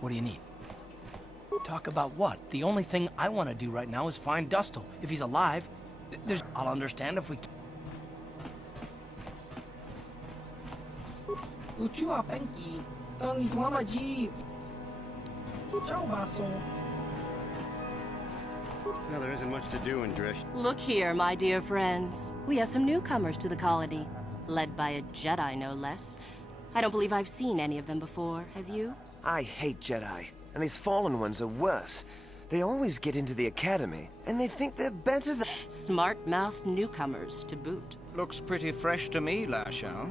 What do you need? Talk about what? The only thing I want to do right now is find Dustle. If he's alive, I'll understand if we... うちはペンキ、tangi tuama ji. Ciao, basso. Well, there isn't much to do in Dresh. Look here, my dear friends. We have some newcomers to the colony, led by a Jedi, no less. I don't believe I've seen any of them before, have you? I hate Jedi, and these fallen ones are worse. They always get into the academy, and they think they're better than... Smart-mouthed newcomers, to boot. Looks pretty fresh to me, Lashao.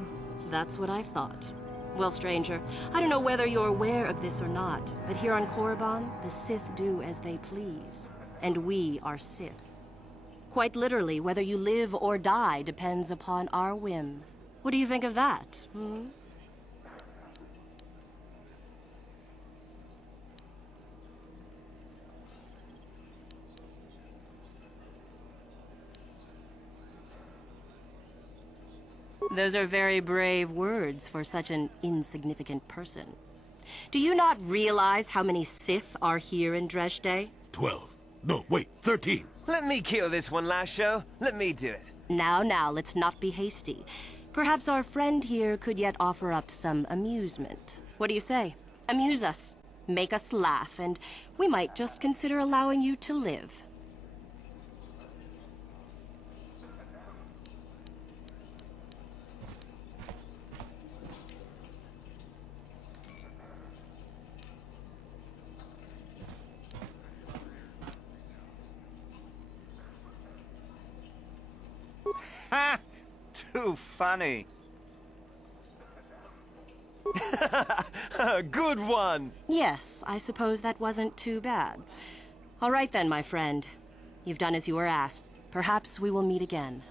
That's what I thought. Well, stranger, I don't know whether you're aware of this or not, but here on Korriban, the Sith do as they please. And we are Sith. Quite literally, whether you live or die depends upon our whim. What do you think of that, hmm? Those are very brave words for such an insignificant person. Do you not realize how many Sith are here in Dresde? 12. No, wait, 13. Let me kill this one, Lasho. Let me do it. Now, let's not be hasty. Perhaps our friend here could yet offer up some amusement. What do you say? Amuse us, make us laugh, and we might just consider allowing you to live. Ha! Too funny. Good one! Yes, I suppose that wasn't too bad. All right then, my friend. You've done as you were asked. Perhaps we will meet again.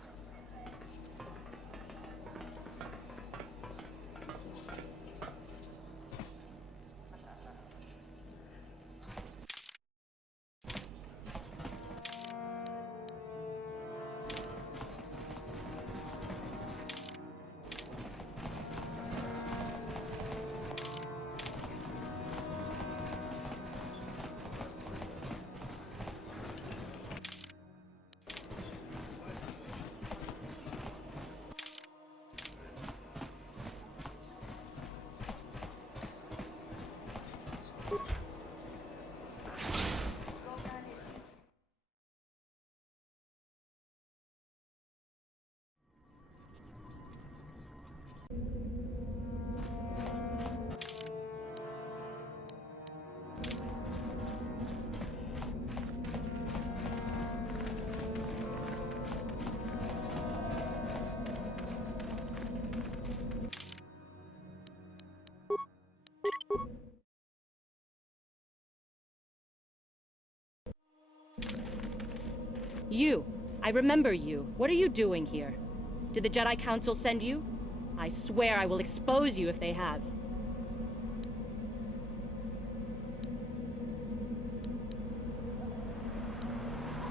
You! I remember you. What are you doing here? Did the Jedi Council send you? I swear I will expose you if they have.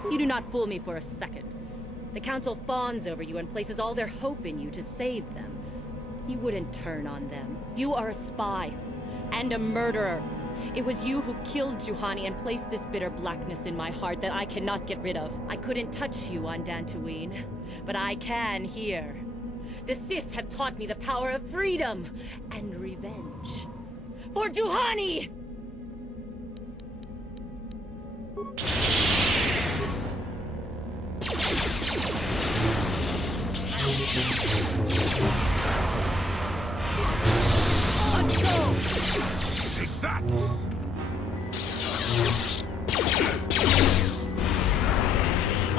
You do not fool me for a second. The Council fawns over you and places all their hope in you to save them. You wouldn't turn on them. You are a spy. And a murderer. It was you who killed Juhani and placed this bitter blackness in my heart that I cannot get rid of. I couldn't touch you on Dantooine, but I can here. The Sith have taught me the power of freedom and revenge. For Juhani! Let's go! Take that!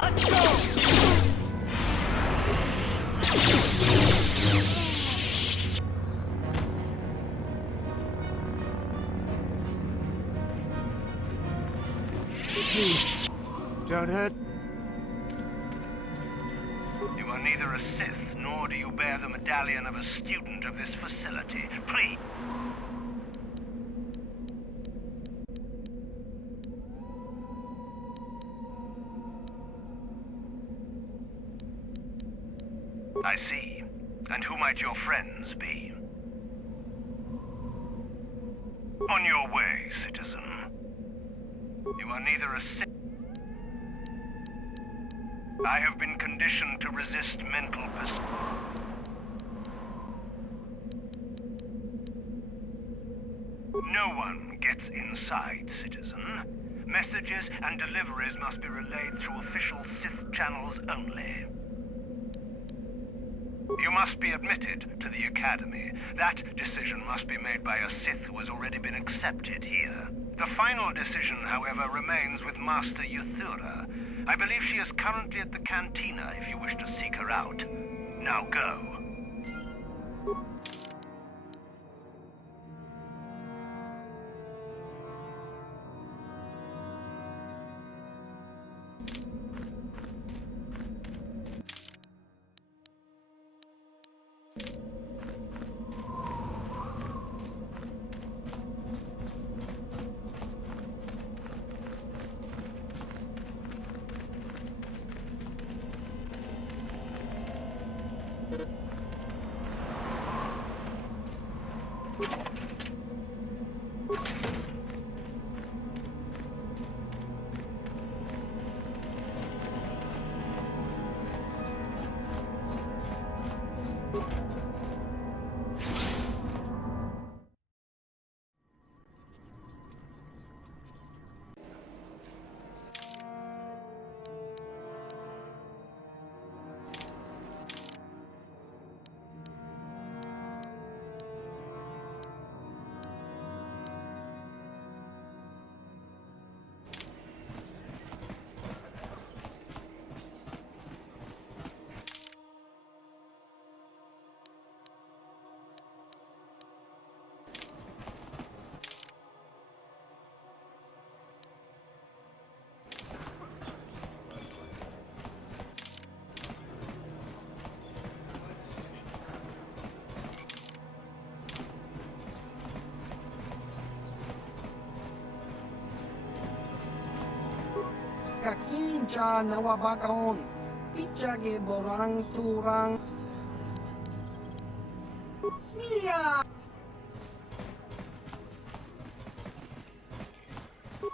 Let's go! Don't hurt. You are neither a Sith, nor do you bear the medallion of a student of this facility. Please. I see. And who might your friends be? On your way, citizen. You are neither a Sith. I have been conditioned to resist mental No one gets inside, citizen. Messages and deliveries must be relayed through official Sith channels only. You must be admitted to the Academy. That decision must be made by a Sith who has already been accepted here. The final decision, however, remains with Master Yuthura. I believe she is currently at the cantina if you wish to seek her out. Now go. Kakincha nawabakaon. Pichage borang turang. Smilia!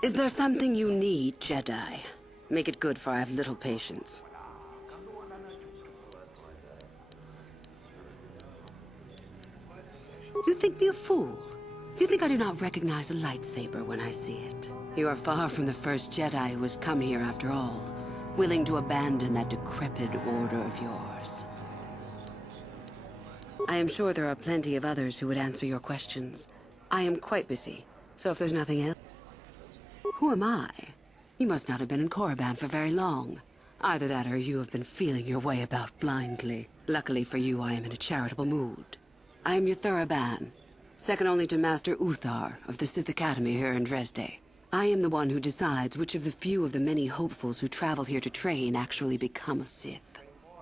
Is there something you need, Jedi? Make it good, for I have little patience. You think me a fool? You think I do not recognize a lightsaber when I see it? You are far from the first Jedi who has come here after all, willing to abandon that decrepit order of yours. I am sure there are plenty of others who would answer your questions. I am quite busy, so if there's nothing else... Who am I? You must not have been in Korriban for very long. Either that or you have been feeling your way about blindly. Luckily for you, I am in a charitable mood. I am Yuthura Ban, second only to Master Uthar of the Sith Academy here in Dresde. I am the one who decides which of the few of the many hopefuls who travel here to train actually become a Sith.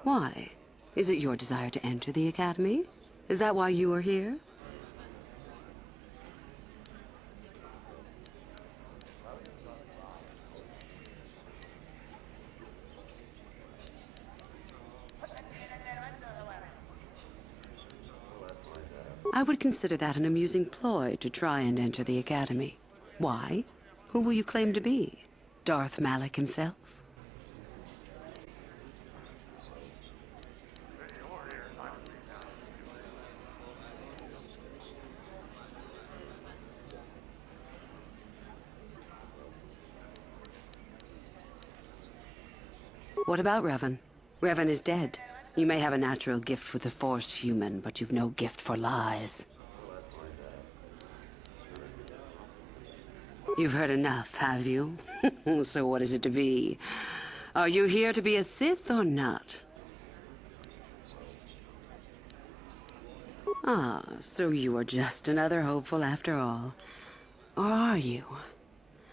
Why? Is it your desire to enter the Academy? Is that why you are here? I would consider that an amusing ploy to try and enter the Academy. Why? Who will you claim to be? Darth Malak himself? What about Revan? Revan is dead. You may have a natural gift for the Force, human, but you've no gift for lies. You've heard enough, have you? So what is it to be? Are you here to be a Sith or not? Ah, so you are just another hopeful after all. Or are you?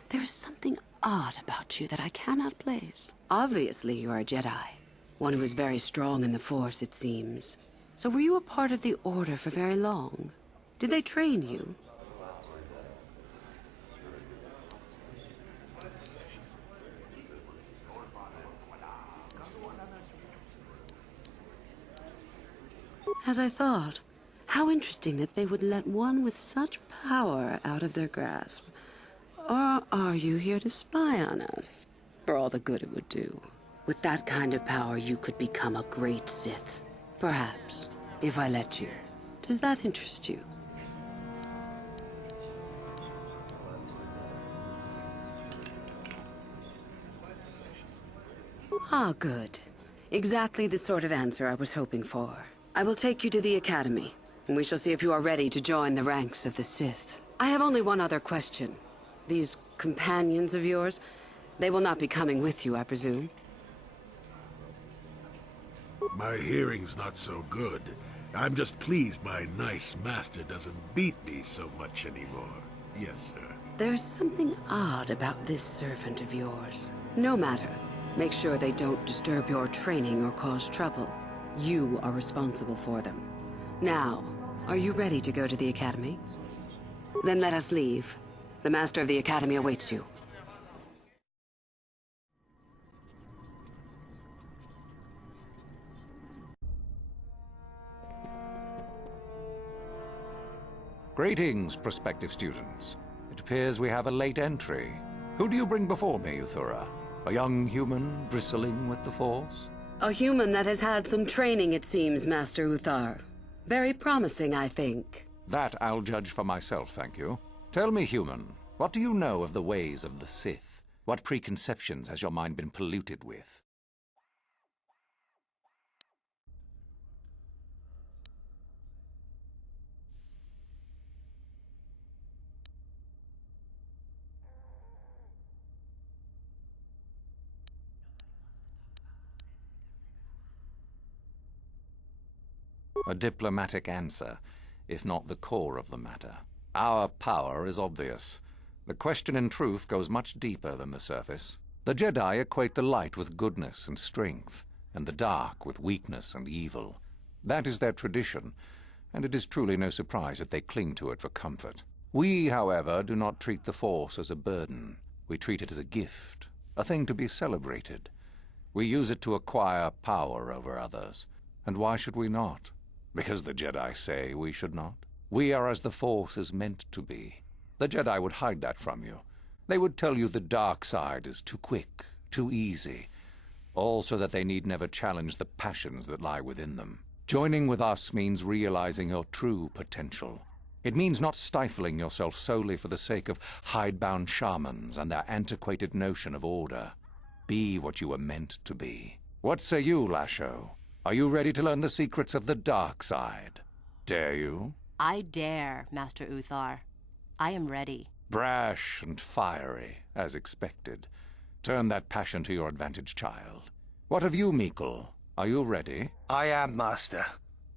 There is something odd about you that I cannot place. Obviously, you are a Jedi. One who is very strong in the Force, it seems. So were you a part of the Order for very long? Did they train you? As I thought. How interesting that they would let one with such power out of their grasp. Or are you here to spy on us? For all the good it would do. With that kind of power, you could become a great Sith. Perhaps, if I let you. Does that interest you? Ah, good. Exactly the sort of answer I was hoping for. I will take you to the Academy, and we shall see if you are ready to join the ranks of the Sith. I have only one other question. These companions of yours, they will not be coming with you, I presume? My hearing's not so good. I'm just pleased my nice master doesn't beat me so much anymore. Yes, sir. There's something odd about this servant of yours. No matter. Make sure they don't disturb your training or cause trouble. You are responsible for them. Now, are you ready to go to the Academy? Then let us leave. The Master of the Academy awaits you. Greetings, prospective students. It appears we have a late entry. Who do you bring before me, Uthura? A young human bristling with the Force? A human that has had some training, it seems, Master Uthar. Very promising, I think. That I'll judge for myself, thank you. Tell me, human, what do you know of the ways of the Sith? What preconceptions has your mind been polluted with? A diplomatic answer, if not the core of the matter. Our power is obvious. The question in truth goes much deeper than the surface. The Jedi equate the light with goodness and strength, and the dark with weakness and evil. That is their tradition, and it is truly no surprise that they cling to it for comfort. We, however, do not treat the Force as a burden. We treat it as a gift, a thing to be celebrated. We use it to acquire power over others. And why should we not? Because the Jedi say we should not. We are as the Force is meant to be. The Jedi would hide that from you. They would tell you the dark side is too quick, too easy, all so that they need never challenge the passions that lie within them. Joining with us means realizing your true potential. It means not stifling yourself solely for the sake of hidebound shamans and their antiquated notion of order. Be what you were meant to be. What say you, Lasho? Are you ready to learn the secrets of the dark side? Dare you? I dare, Master Uthar. I am ready. Brash and fiery, as expected. Turn that passion to your advantage, child. What of you, Meekle? Are you ready? I am, Master.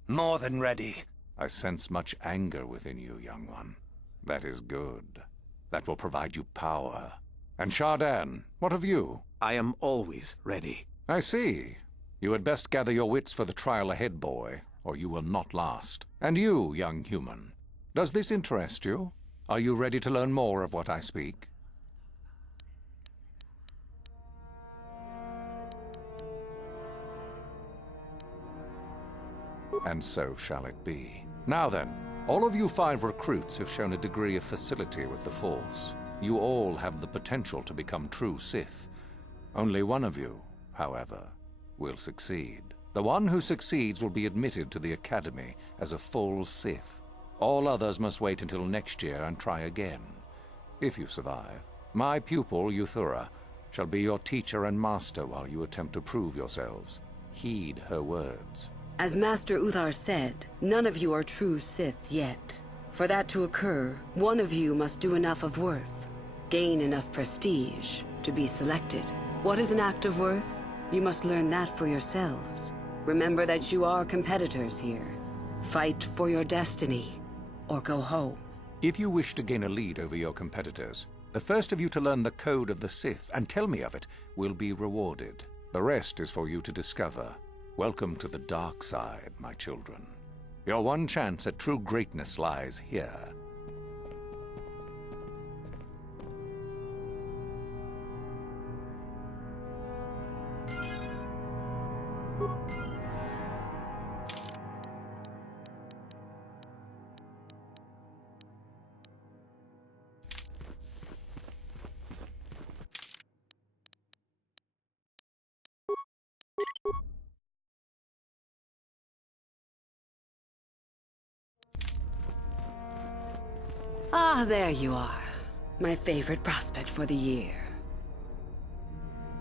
More than ready. I sense much anger within you, young one. That is good. That will provide you power. And Shardan, what of you? I am always ready. I see. You had best gather your wits for the trial ahead, boy, or you will not last. And you, young human, does this interest you? Are you ready to learn more of what I speak? And so shall it be. Now then, all of you 5 recruits have shown a degree of facility with the Force. You all have the potential to become true Sith. Only one of you, however, will succeed. The one who succeeds will be admitted to the Academy as a full Sith. All others must wait until next year and try again, if you survive. My pupil, Uthura, shall be your teacher and master while you attempt to prove yourselves. Heed her words. As Master Uthar said, none of you are true Sith yet. For that to occur, one of you must do enough of worth, gain enough prestige, to be selected. What is an act of worth? You must learn that for yourselves. Remember that you are competitors here. Fight for your destiny, or go home. If you wish to gain a lead over your competitors, The first of you to learn the code of the Sith and tell me of it will be rewarded. The rest is for you to discover. Welcome to the dark side, my children. Your one chance at true greatness lies here. Ah, there you are. My favorite prospect for the year.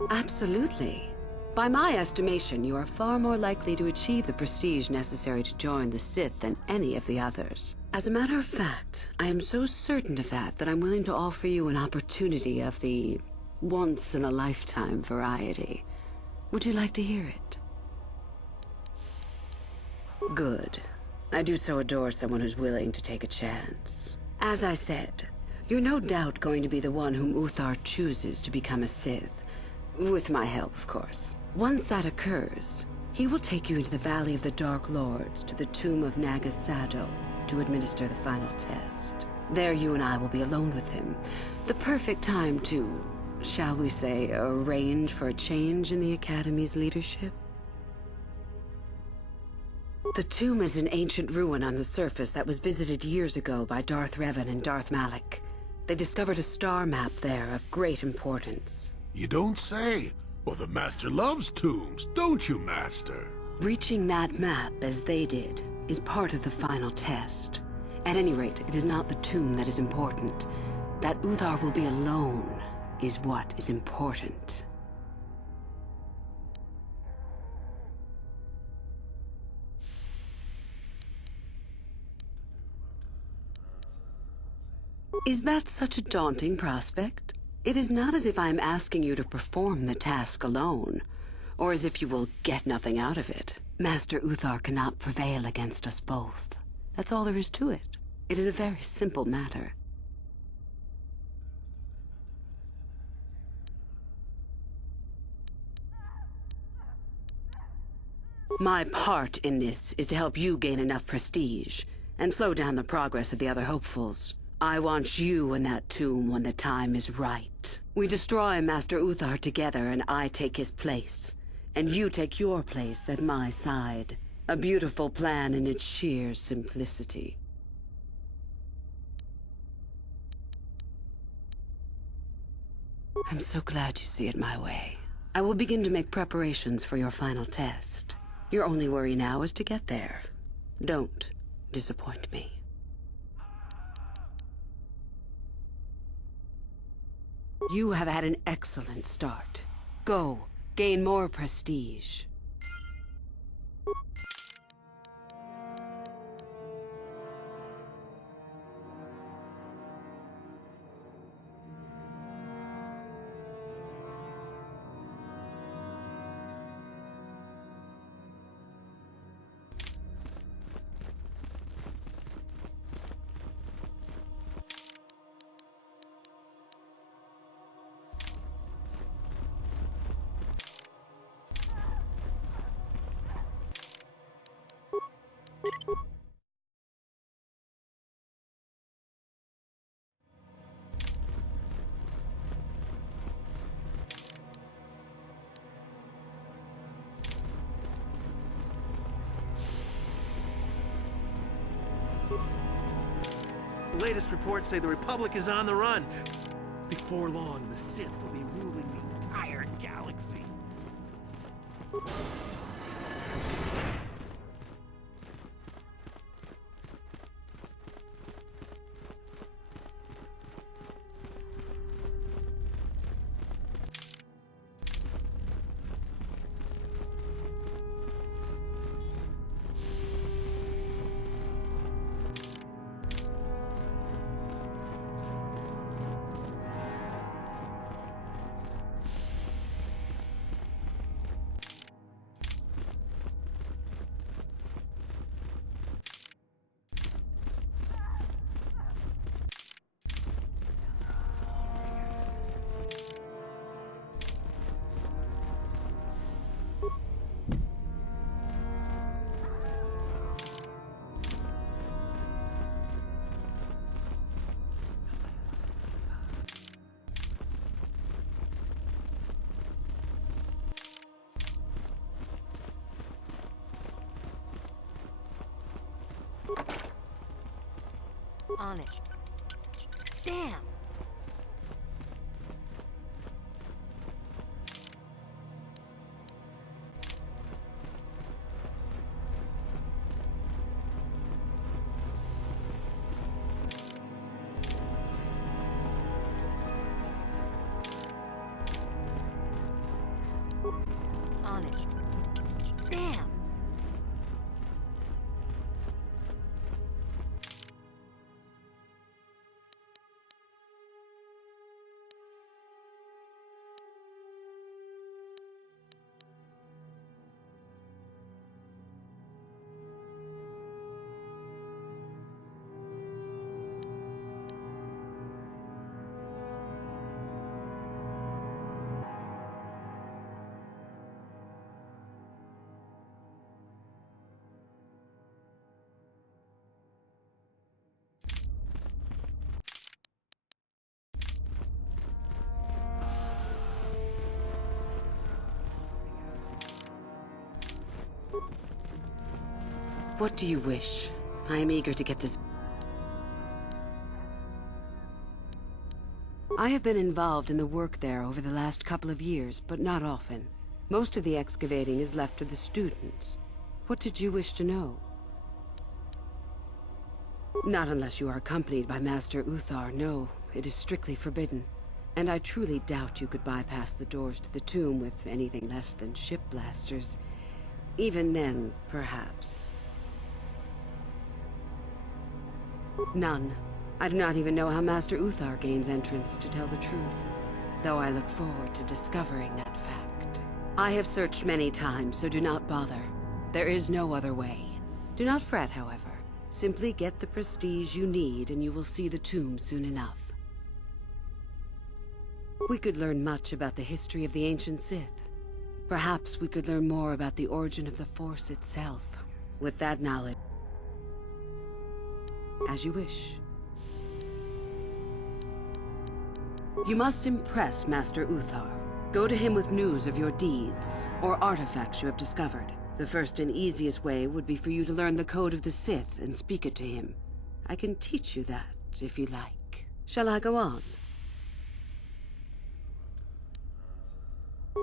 Absolutely. By my estimation, you are far more likely to achieve the prestige necessary to join the Sith than any of the others. As a matter of fact, I am so certain of that I'm willing to offer you an opportunity of the once-in-a-lifetime variety. Would you like to hear it? Good. I do so adore someone who's willing to take a chance. As I said, you're no doubt going to be the one whom Uthar chooses to become a Sith. With my help, of course. Once that occurs, he will take you into the Valley of the Dark Lords to the tomb of Naga Sadow to administer the final test. There you and I will be alone with him. The perfect time to, shall we say, arrange for a change in the Academy's leadership. The tomb is an ancient ruin on the surface that was visited years ago by Darth Revan and Darth Malak. They discovered a star map there of great importance. You don't say. Well, the Master loves tombs, don't you, Master? Reaching that map, as they did, is part of the final test. At any rate, it is not the tomb that is important. That Uthar will be alone is what is important. Is that such a daunting prospect? It is not as if I am asking you to perform the task alone, or as if you will get nothing out of it. Master Uthar cannot prevail against us both. That's all there is to it. It is a very simple matter. My part in this is to help you gain enough prestige, and slow down the progress of the other hopefuls. I want you in that tomb when the time is right. We destroy Master Uthar together and I take his place. And you take your place at my side. A beautiful plan in its sheer simplicity. I'm so glad you see it my way. I will begin to make preparations for your final test. Your only worry now is to get there. Don't disappoint me. You have had an excellent start. Go, gain more prestige. The latest reports say the Republic is on the run. Before long, the Sith will be ruling the entire galaxy. On it. Damn! On it. Damn! What do you wish? I am eager to get this. I have been involved in the work there over the last couple of years, but not often. Most of the excavating is left to the students. What did you wish to know? Not unless you are accompanied by Master Uthar, no. It is strictly forbidden. And I truly doubt you could bypass the doors to the tomb with anything less than ship blasters. Even then, perhaps. None. I do not even know how Master Uthar gains entrance, to tell the truth. Though I look forward to discovering that fact. I have searched many times, so do not bother. There is no other way. Do not fret, however. Simply get the prestige you need, and you will see the tomb soon enough. We could learn much about the history of the ancient Sith. Perhaps we could learn more about the origin of the Force itself. With that knowledge... As you wish. You must impress Master Uthar. Go to him with news of your deeds, or artifacts you have discovered. The first and easiest way would be for you to learn the code of the Sith and speak it to him. I can teach you that, if you like. Shall I go on?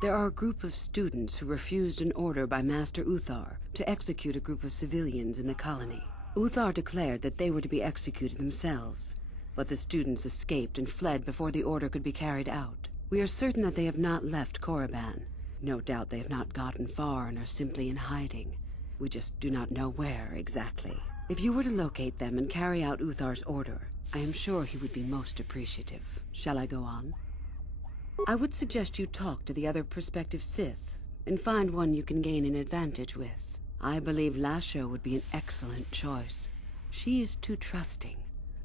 There are a group of students who refused an order by Master Uthar to execute a group of civilians in the colony. Uthar declared that they were to be executed themselves, but the students escaped and fled before the order could be carried out. We are certain that they have not left Korriban. No doubt they have not gotten far and are simply in hiding. We just do not know where exactly. If you were to locate them and carry out Uthar's order, I am sure he would be most appreciative. Shall I go on? I would suggest you talk to the other prospective Sith, and find one you can gain an advantage with. I believe Lasho would be an excellent choice. She is too trusting.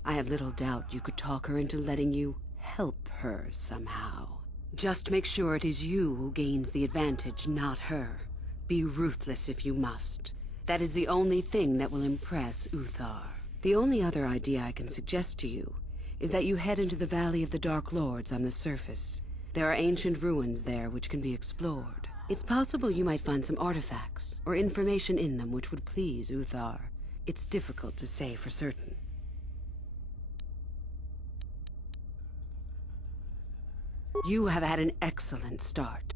I have little doubt you could talk her into letting you help her somehow. Just make sure it is you who gains the advantage, not her. Be ruthless if you must. That is the only thing that will impress Uthar. The only other idea I can suggest to you is that you head into the Valley of the Dark Lords on the surface. There are ancient ruins there which can be explored. It's possible you might find some artifacts or information in them which would please Uthar. It's difficult to say for certain. You have had an excellent start.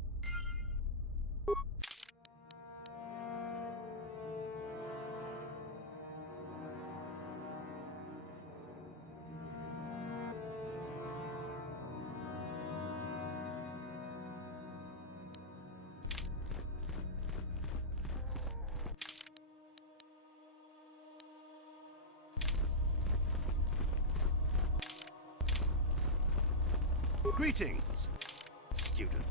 Greetings, student.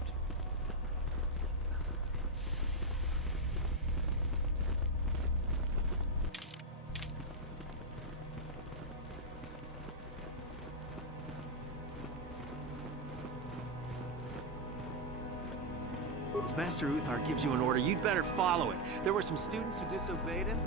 If Master Uthar gives you an order, you'd better follow it. There were some students who disobeyed him.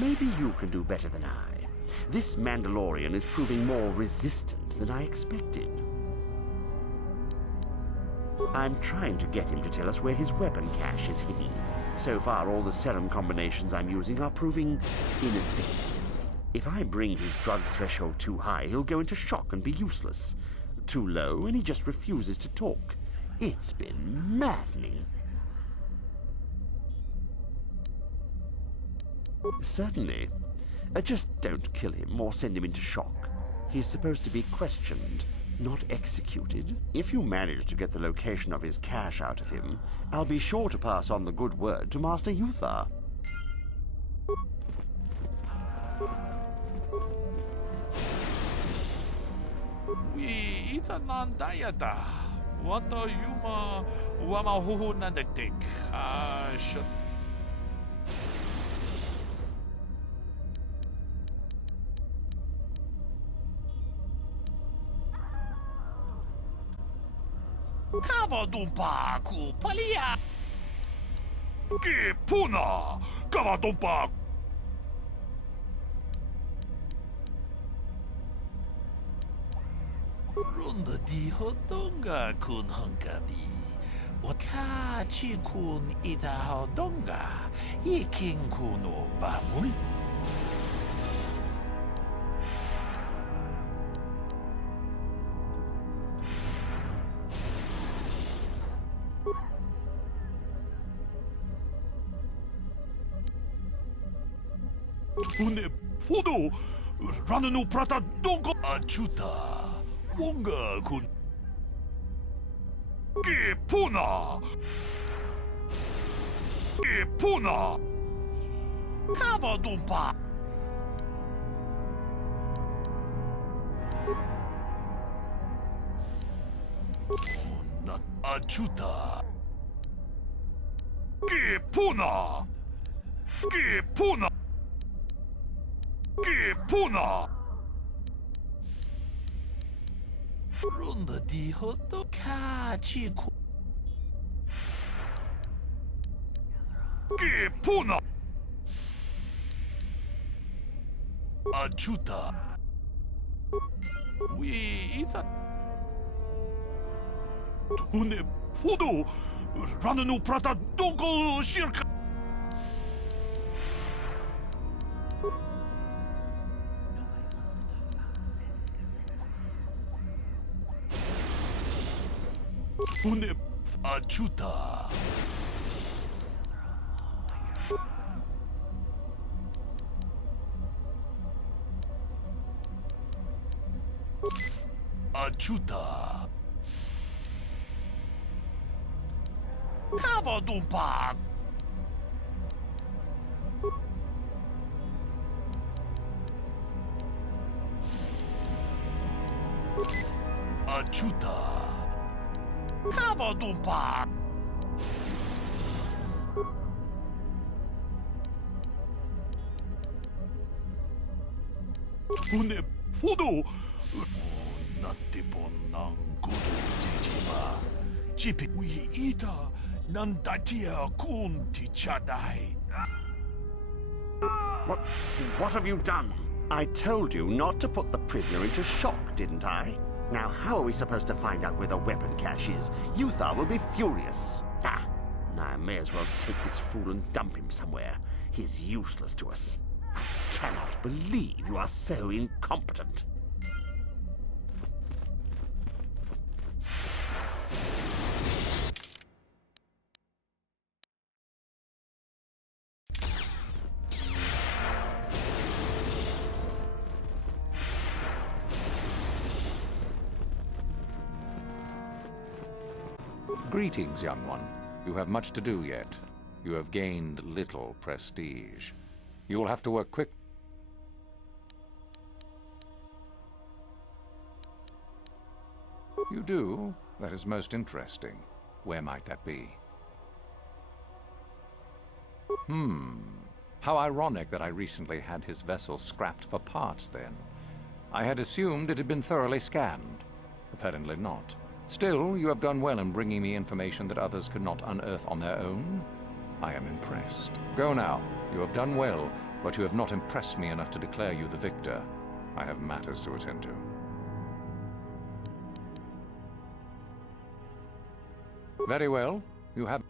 Maybe you can do better than I. This Mandalorian is proving more resistant than I expected. I'm trying to get him to tell us where his weapon cache is hidden. So far, all the serum combinations I'm using are proving ineffective. If I bring his drug threshold too high, he'll go into shock and be useless. Too low, and he just refuses to talk. It's been maddening. Certainly. Just don't kill him or send him into shock. He's supposed to be questioned, not executed. If you manage to get the location of his cache out of him, I'll be sure to pass on the good word to Master Yuthar. We itanan dayata. Wato yuma wamahuhu nadektik. Shut. Kavadumpa ku palia. Ki puna. Kavadumpa. Runda di hodonga kun hunkabi. Waka chi kun ita hodonga. Iking kun o bamul. Une podo rananu prata dongo achuta. Wonga kun Gipuna Gipuna Kavadumpa Not achuta Gipuna Gipuna Gipuna Runda di hoto kachi ku Gipuna Achuta We ita Tune podo Rananu prata dongo shirka Une achuta. Achuta. Kavadumpa. Achuta. Kavadumpa! Une podo! Natipon ng kudo dijiba. Chipi we ita nandatia kun tichadai. What have you done? I told you not to put the prisoner into shock, didn't I? Now, how are we supposed to find out where the weapon cache is? Yuthar will be furious. Now I may as well take this fool and dump him somewhere. He's useless to us. I cannot believe you are so incompetent. Greetings, young one. You have much to do yet. You have gained little prestige. You will have to work quick. You do? That is most interesting. Where might that be? How ironic that I recently had his vessel scrapped for parts then. I had assumed it had been thoroughly scanned. Apparently not. Still, you have done well in bringing me information that others could not unearth on their own. I am impressed. Go now. You have done well, but you have not impressed me enough to declare you the victor. I have matters to attend to. Very well. You have...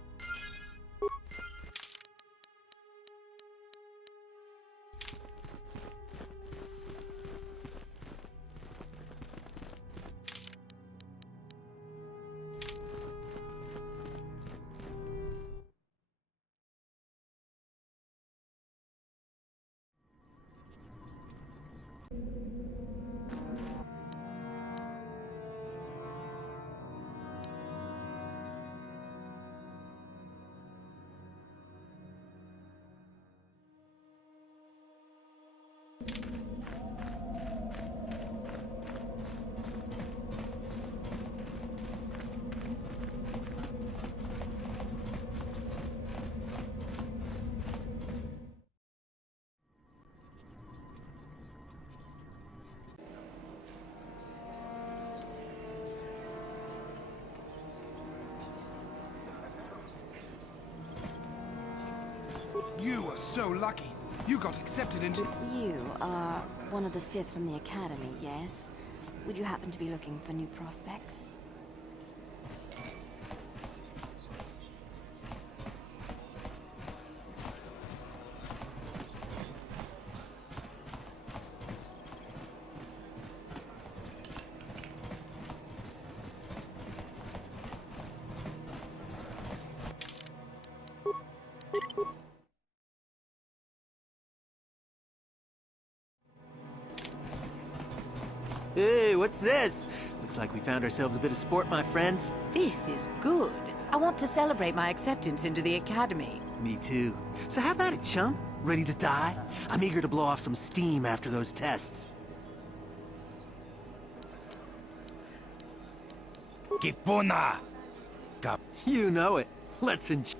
You are so lucky. You got accepted into... You are one of the Sith from the Academy, yes? Would you happen to be looking for new prospects? Hey, what's this? Looks like we found ourselves a bit of sport, my friends. This is good. I want to celebrate my acceptance into the Academy. Me too. So how about it, chump? Ready to die? I'm eager to blow off some steam after those tests. Kipuna! You know it. Let's enjoy.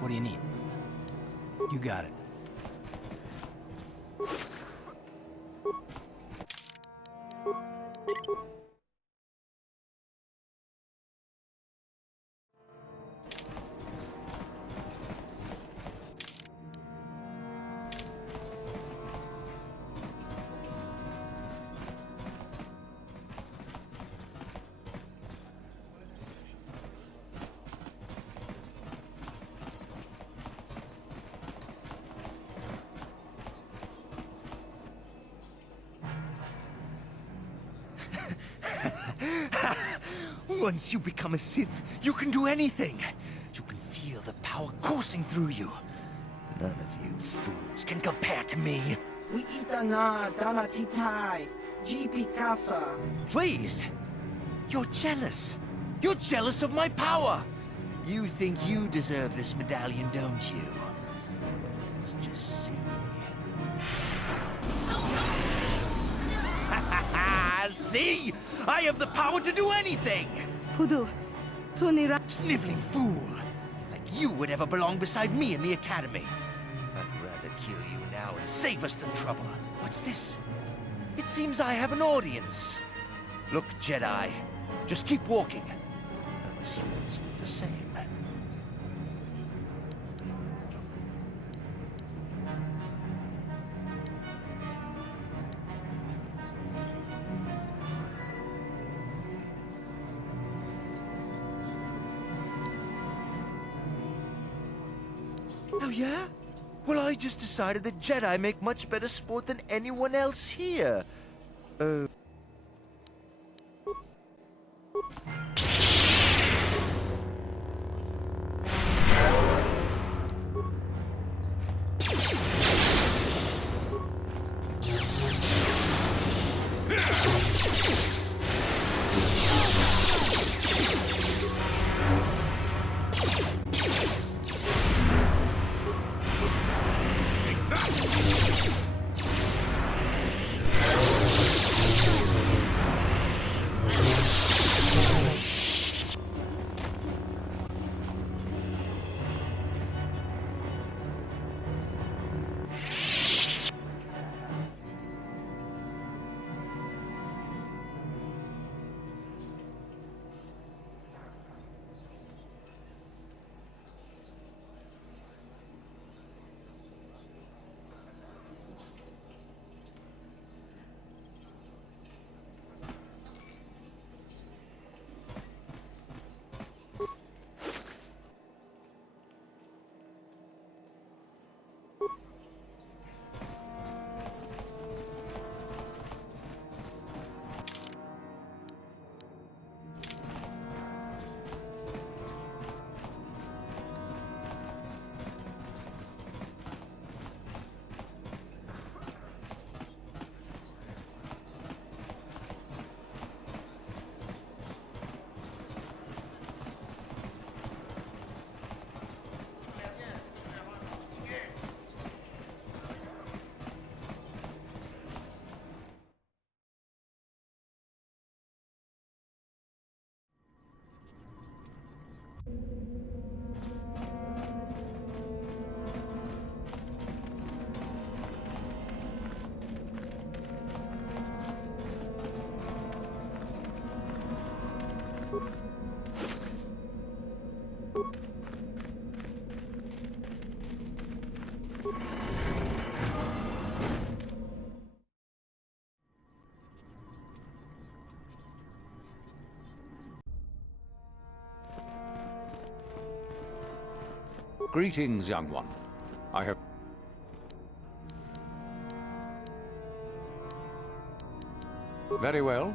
What do you need? You got it. Once you become a Sith, you can do anything. You can feel the power coursing through you. None of you fools can compare to me. We itana dana titai, GP casa. Please! You're jealous. You're jealous of my power. You think you deserve this medallion, don't you? Let's just see. See? I have the power to do anything! Sniveling fool! Like you would ever belong beside me in the Academy. I'd rather kill you now and save us the trouble. What's this? It seems I have an audience. Look, Jedi, just keep walking. And my swords do the same. Oh, yeah? Well, I just decided that Jedi make much better sport than anyone else here. Greetings, young one. I have... Very well.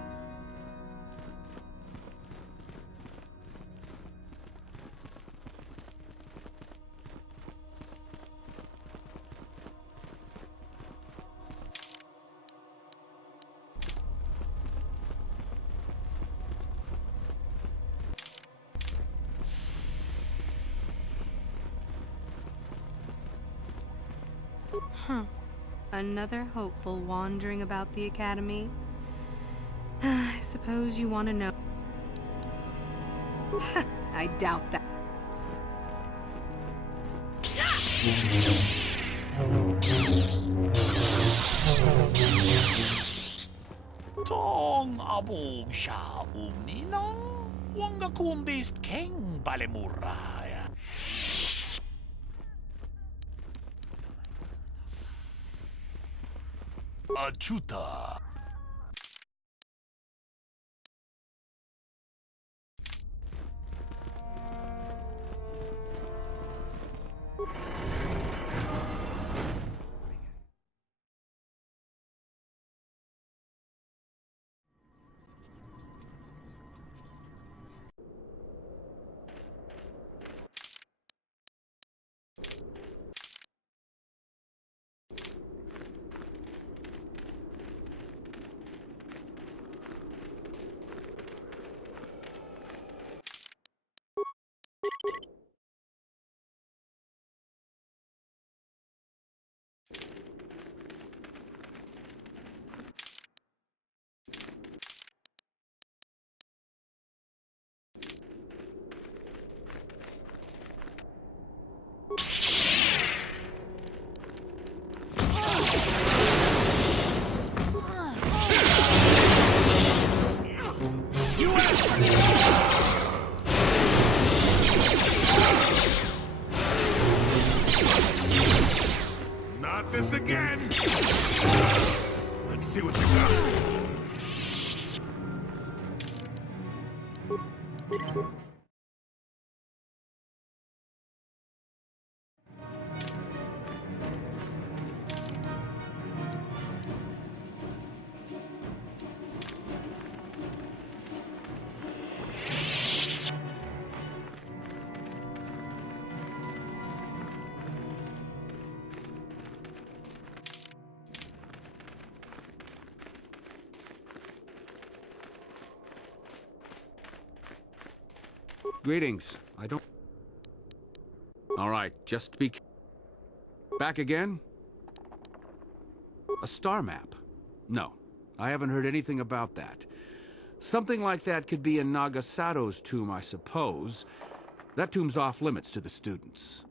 Huh. Another hopeful wandering about the Academy? I suppose you want to know. I doubt that. Tong abog siya umnina. Wanga kundist keng balemuraya. Achuta. Greetings. I don't... All right, just be... Back again? A star map? No, I haven't heard anything about that. Something like that could be in Nagasato's tomb, I suppose. That tomb's off limits to the students.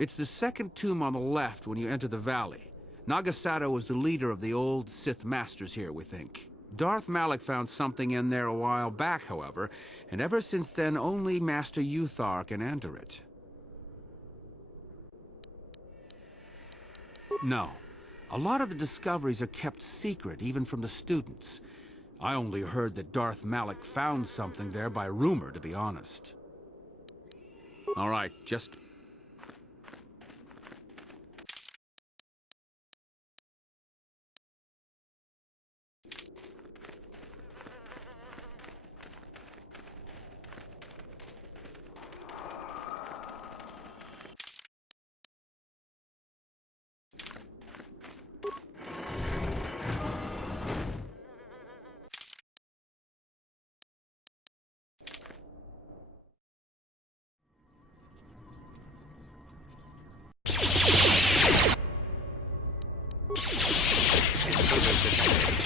It's the second tomb on the left when you enter the valley. Nagasato was the leader of the old Sith Masters here, we think. Darth Malak found something in there a while back, however, and ever since then only Master Yuthar can enter it. No. A lot of the discoveries are kept secret, even from the students. I only heard that Darth Malak found something there by rumor, to be honest. All right, just...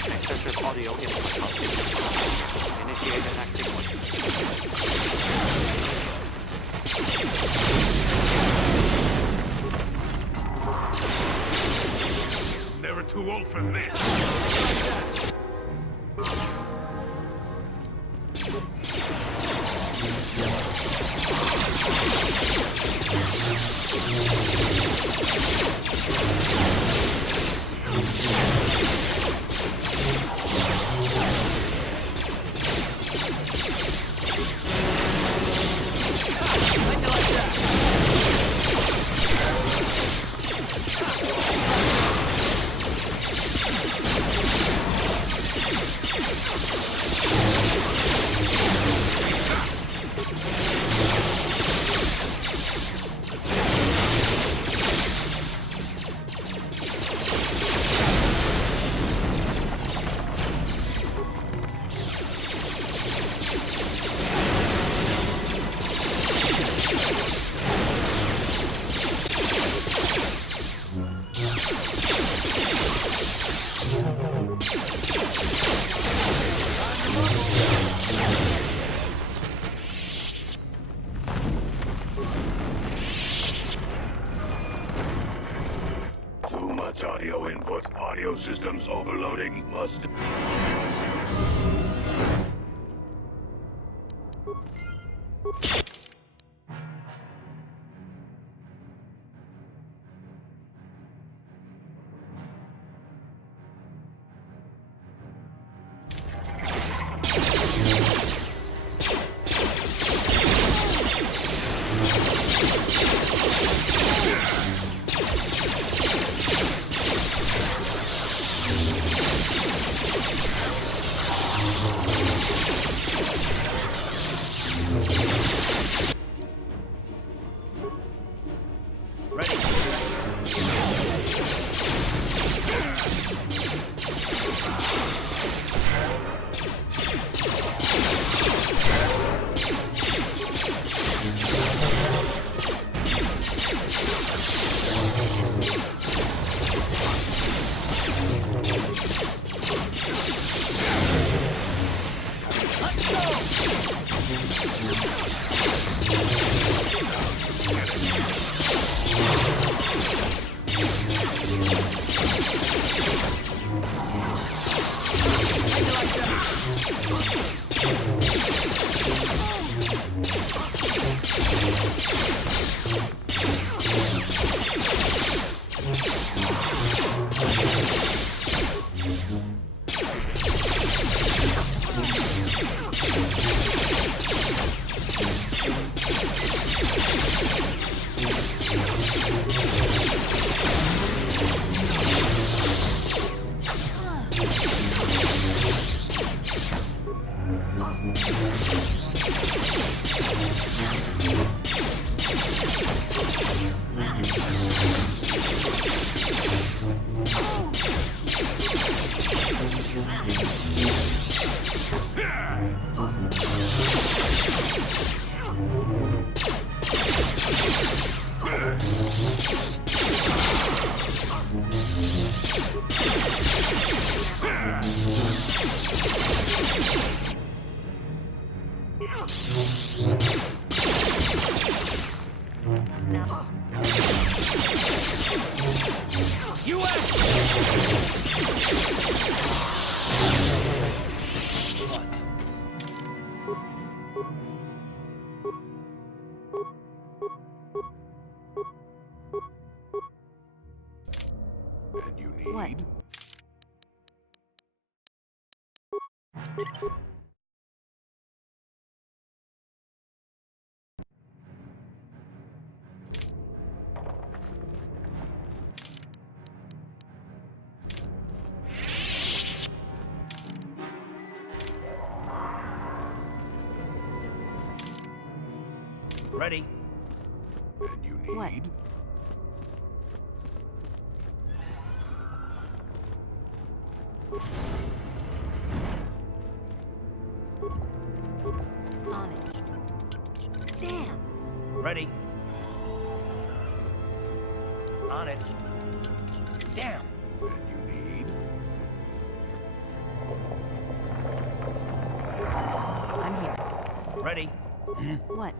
Excessive audio input. Initiate an active one. Never too old for this. Too much audio input. Audio systems overloading. Must... Ready. And you need? What? Ready? And you need? What? On it. Damn! Ready? On it. Damn! And you need? I'm here. Ready? What?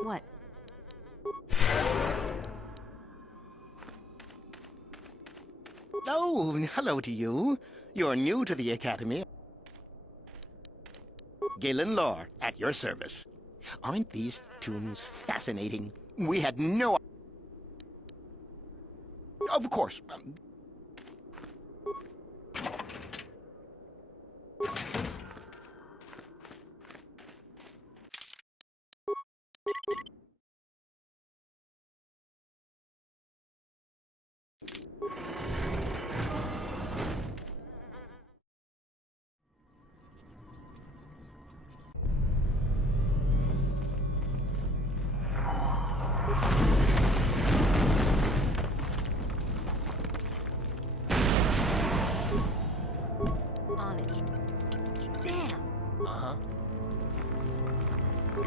What? Oh, hello to you. You're new to the Academy. Galen Lore, at your service. Aren't these tombs fascinating? We had no... Of course. On it. Damn! Uh-huh.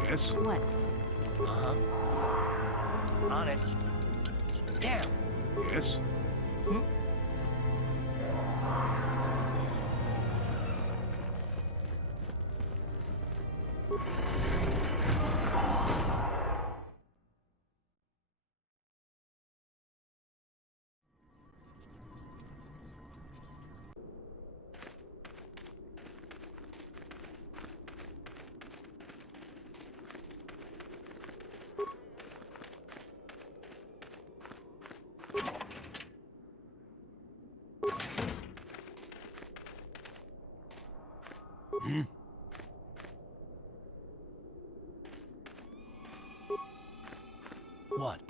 Yes? What? Uh-huh. On it. Damn! Yes? What?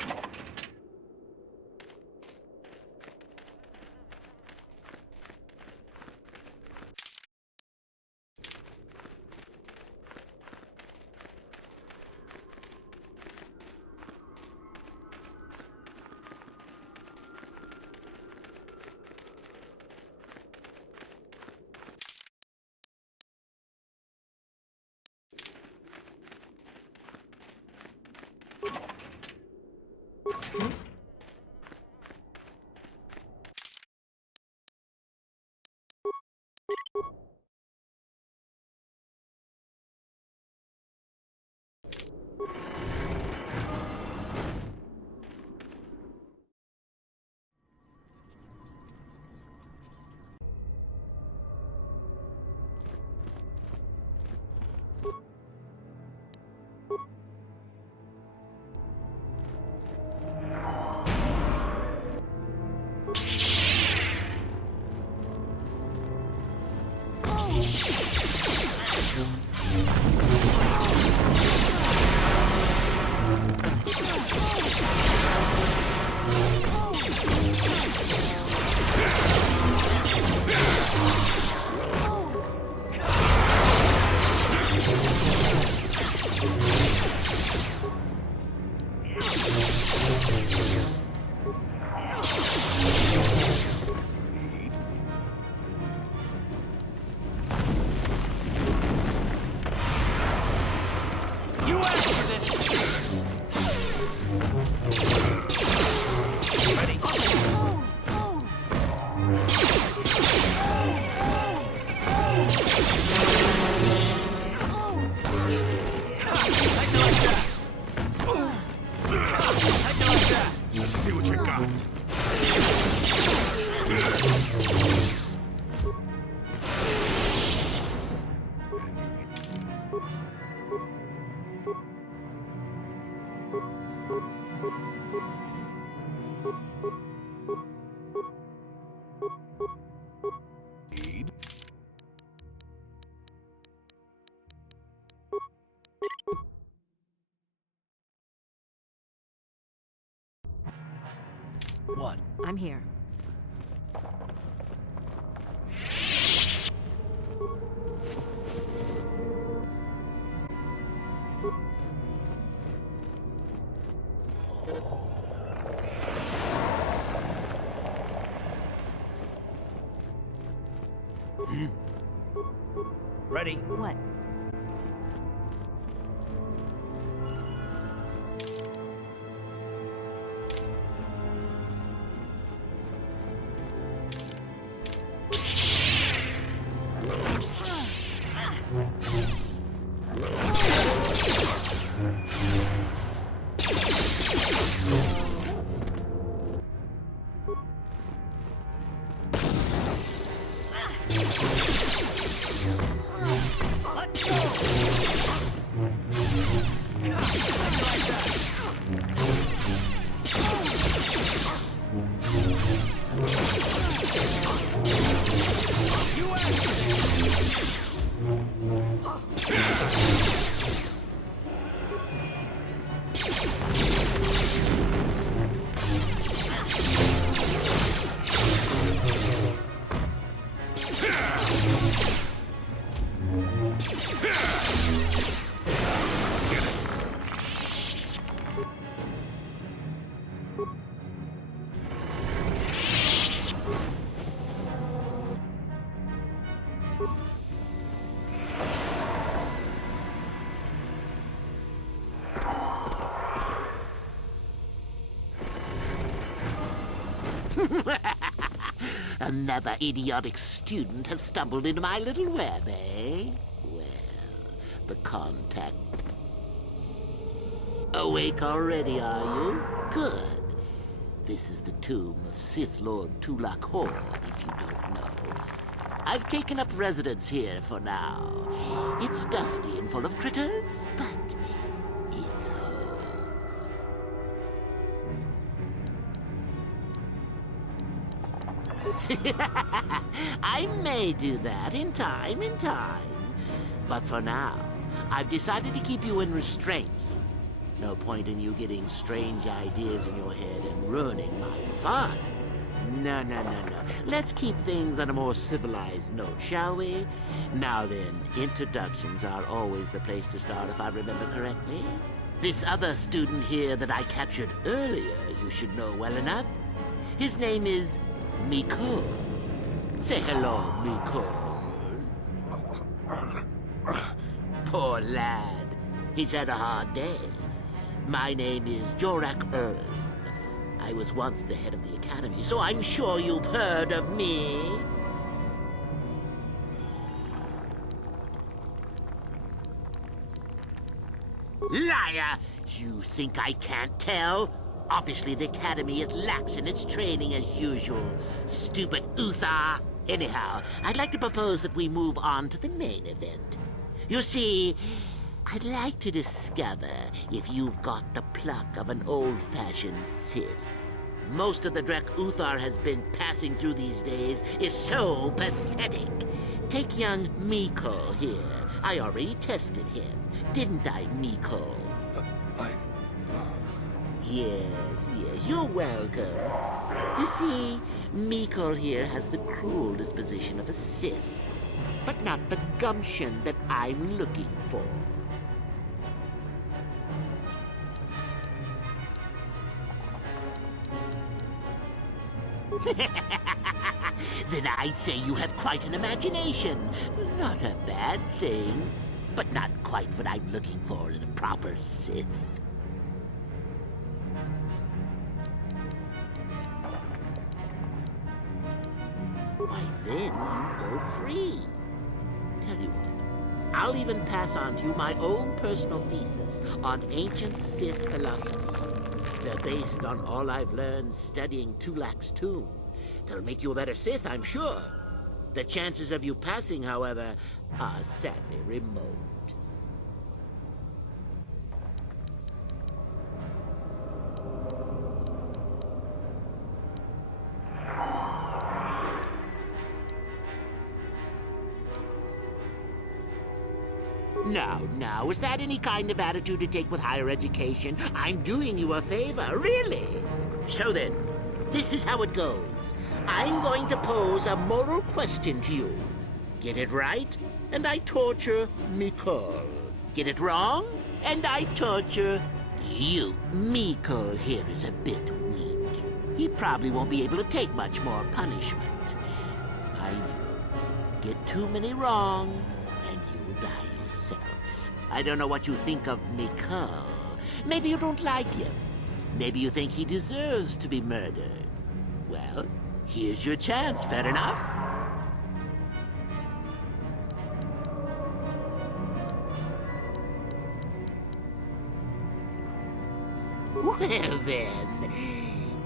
Let's see what you got. What? I'm here. Ready? What? Another idiotic student has stumbled into my little web, eh? Well, the contact... Awake already, are you? Good. This is the tomb of Sith Lord Tulak Hor, if you don't know. I've taken up residence here for now. It's dusty and full of critters, but it's home. I may do that in time, But for now, I've decided to keep you in restraint. No point in you getting strange ideas in your head and ruining my fun. No. Let's keep things on a more civilized note, shall we? Now then, introductions are always the place to start, if I remember correctly. This other student here that I captured earlier, you should know well enough. His name is Miko. Say hello, Miko. Poor lad. He's had a hard day. My name is Jorak Earl. I was once the head of the academy, so I'm sure you've heard of me. Liar! You think I can't tell? Obviously, the academy is lax in its training as usual. Stupid Uthar. Anyhow, I'd like to propose that we move on to the main event. You see, I'd like to discover if you've got the pluck of an old-fashioned Sith. Most of the Drek Uthar has been passing through these days is so pathetic. Take young Miko here. I already tested him, didn't I, Miko? Yes, you're welcome. You see, Miko here has the cruel disposition of a Sith, but not the gumption that I'm looking for. Then I'd say you have quite an imagination. Not a bad thing, but not quite what I'm looking for in a proper Sith. Why, then you go free. Tell you what, I'll even pass on to you my own personal thesis on ancient Sith philosophies. They're based on all I've learned studying Tulak's tomb. They'll make you a better Sith, I'm sure. The chances of you passing, however, are sadly remote. Now, is that any kind of attitude to take with higher education? I'm doing you a favor, really. So then, this is how it goes. I'm going to pose a moral question to you. Get it right, and I torture Miko. Get it wrong, and I torture you. Miko here is a bit weak. He probably won't be able to take much more punishment. Mind you, get too many wrong, and you'll die yourself. I don't know what you think of Miko. Maybe you don't like him. Maybe you think he deserves to be murdered. Well, here's your chance, fair enough? Well then,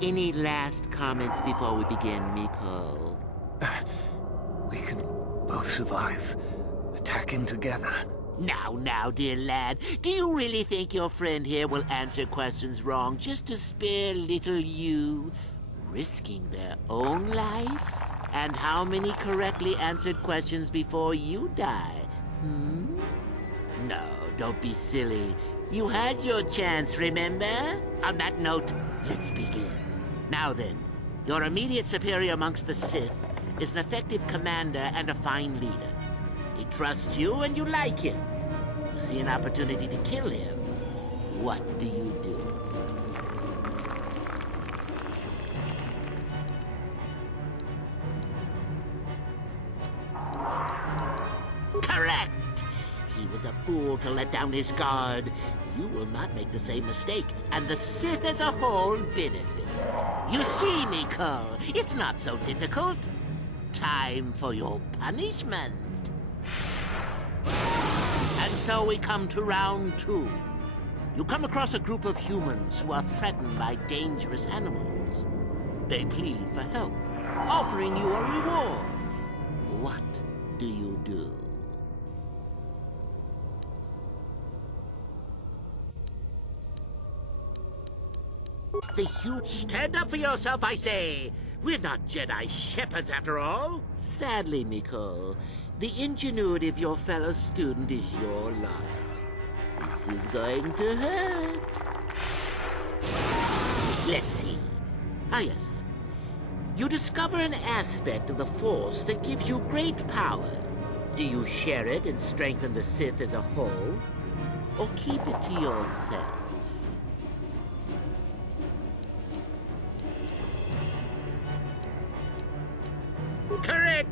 any last comments before we begin, Miko? We can both survive. Attack him together. Now, dear lad, do you really think your friend here will answer questions wrong just to spare little you, risking their own life? And how many correctly answered questions before you die? No, don't be silly. You had your chance, remember? On that note, let's begin. Now then, your immediate superior amongst the Sith is an effective commander and a fine leader. He trusts you and you like him. You see an opportunity to kill him. What do you do? Correct! He was a fool to let down his guard. You will not make the same mistake, and the Sith as a whole benefit. You see, Miko, it's not so difficult. Time for your punishment. And so we come to round 2. You come across a group of humans who are threatened by dangerous animals. They plead for help, offering you a reward. What do you do? Stand up for yourself, I say! We're not Jedi shepherds after all. Sadly, Mikol, the ingenuity of your fellow student is your loss. This is going to hurt. Let's see. Ah, yes. You discover an aspect of the Force that gives you great power. Do you share it and strengthen the Sith as a whole? Or keep it to yourself? Correct!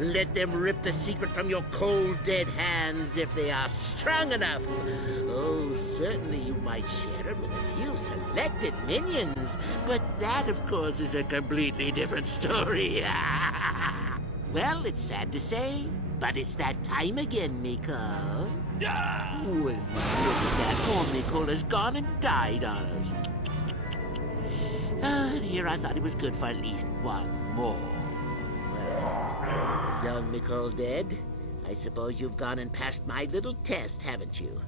Let them rip the secret from your cold, dead hands if they are strong enough. Oh, certainly you might share it with a few selected minions, but that, of course, is a completely different story. Well, it's sad to say, but it's that time again, Mikol. Well, look at that. Poor Mikol has gone and died on us. And here I thought he was good for at least one more. Well, young Mikol dead, I suppose you've gone and passed my little test, haven't you?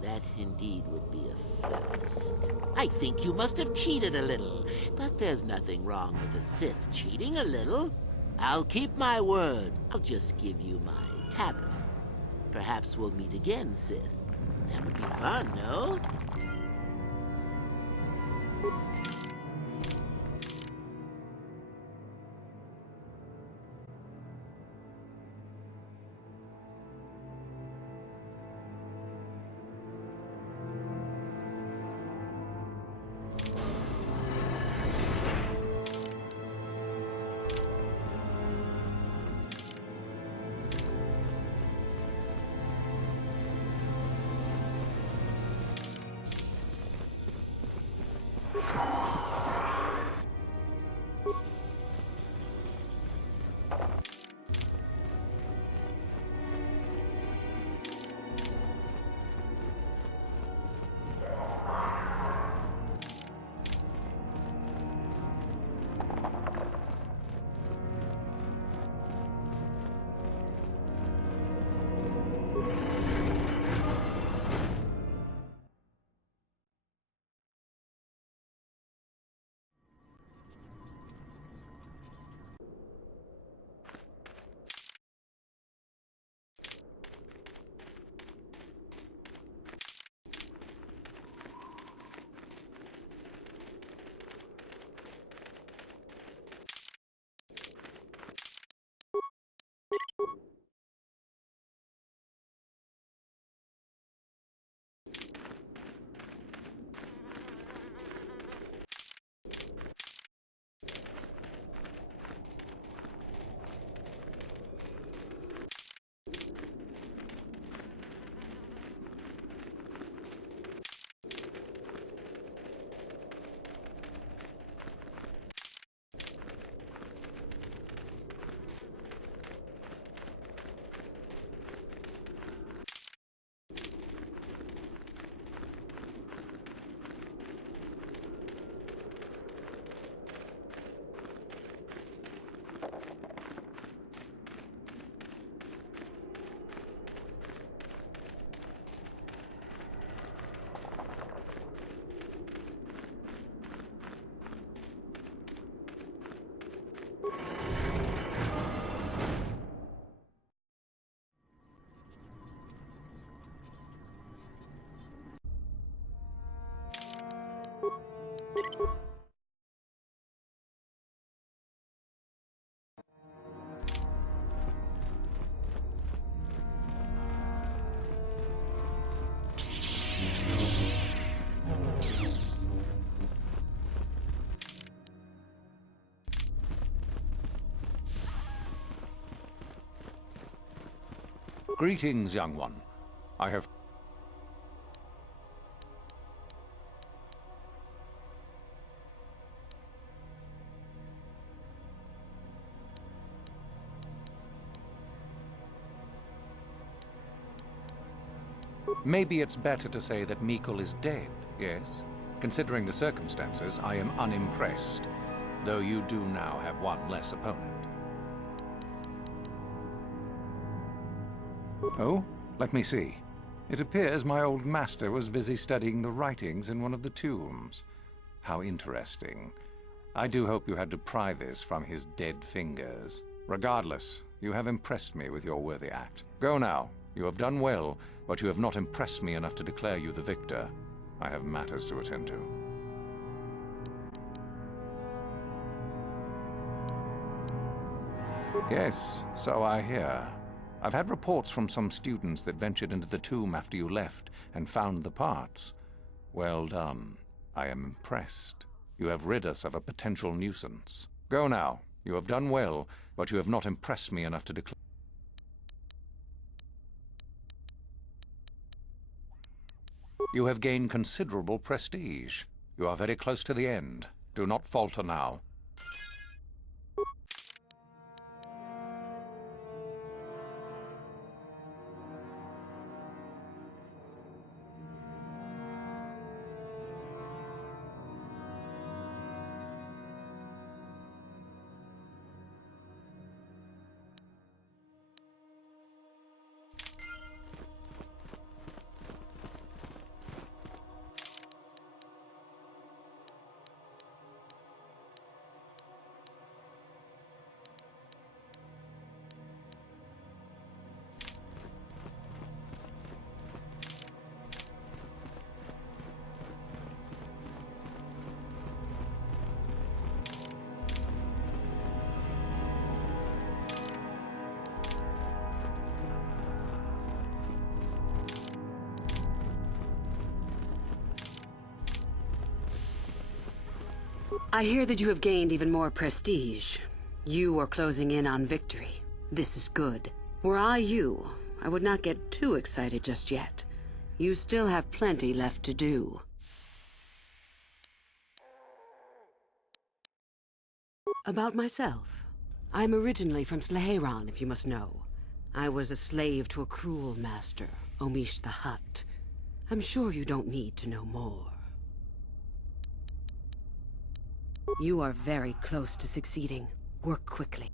That indeed would be a first. I think you must have cheated a little, but there's nothing wrong with a Sith cheating a little. I'll keep my word. I'll just give you my tablet. Perhaps we'll meet again, Sith. That would be fun, no? Greetings, young one. I have... Maybe it's better to say that Mikol is dead, yes? Considering the circumstances, I am unimpressed, though you do now have one less opponent. Oh, let me see. It appears my old master was busy studying the writings in one of the tombs. How interesting. I do hope you had to pry this from his dead fingers. Regardless, you have impressed me with your worthy act. Go now. You have done well, but you have not impressed me enough to declare you the victor. I have matters to attend to. Yes, so I hear. I've had reports from some students that ventured into the tomb after you left and found the parts. Well done. I am impressed. You have rid us of a potential nuisance. Go now. You have done well, but you have not impressed me enough to declare. You have gained considerable prestige. You are very close to the end. Do not falter now. I hear that you have gained even more prestige. You are closing in on victory. This is good. Were I you, I would not get too excited just yet. You still have plenty left to do. About myself. I'm originally from Sleheyron, if you must know. I was a slave to a cruel master, Omish the Hutt. I'm sure you don't need to know more. You are very close to succeeding. Work quickly.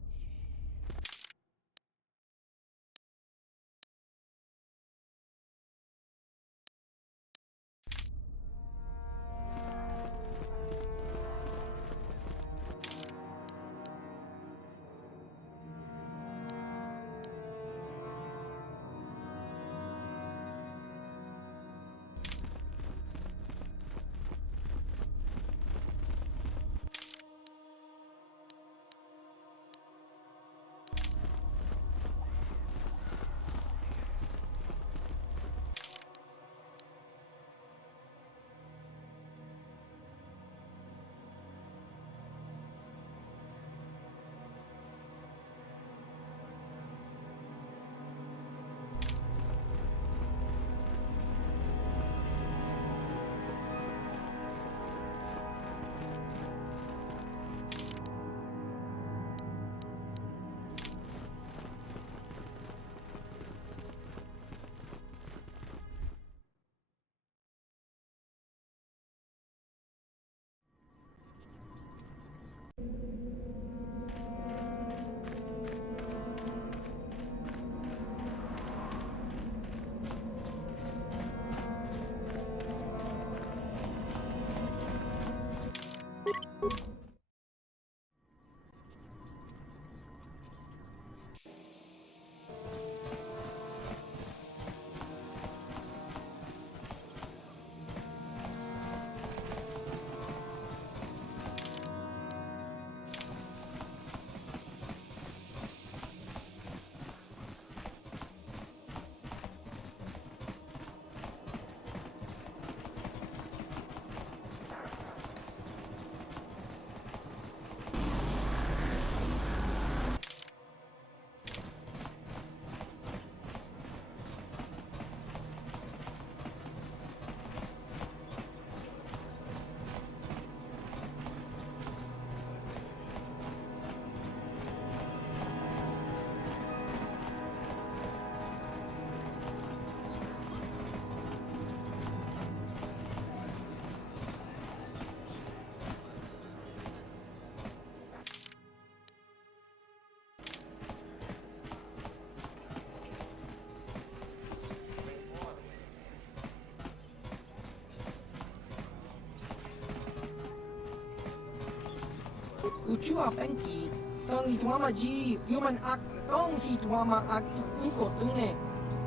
Chua Penki, Tong Hitwama Ji, Human Ak, Tong Hitwama Ak Inkotune,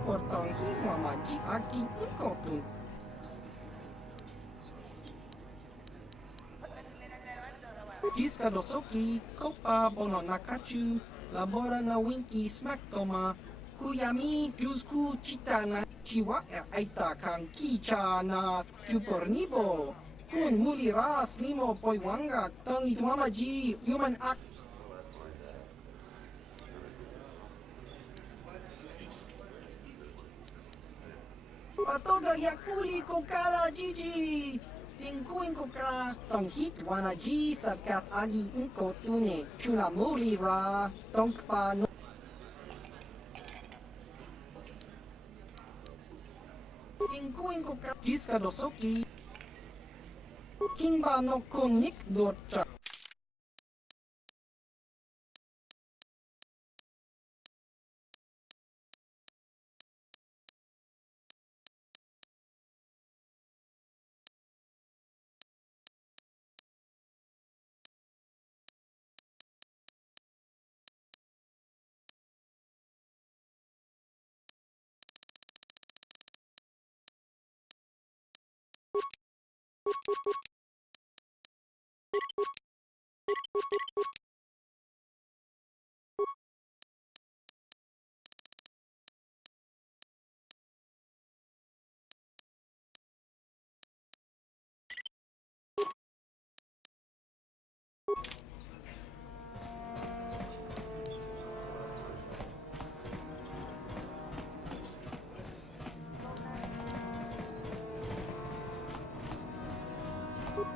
or Tong Hitwama Ji Aki Inkotun. Jiska Dosoki, Kopa Bono Nakachu, Labora na Winky Smack Toma, Kuyami, Jusku Chitana, Chiwa Aita Kang Kicha na Chupornibo, Kun Muli Ras Limo Poiwanga, Tong Itwama Ji, Human Ak. Patoga Yakfuli Kokala Gigi! Tingkuin ko ka, tong hitwana ji sabkat agi inko tune, chuna muli ra, tong pa no. Tingkuin ko ka, jiska dosoki, kimba no konik docha.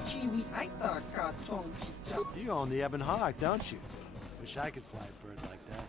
Chiwi Aita ka chong chicha. You own the Ebon Hawk, don't you? Wish I could fly a bird like that.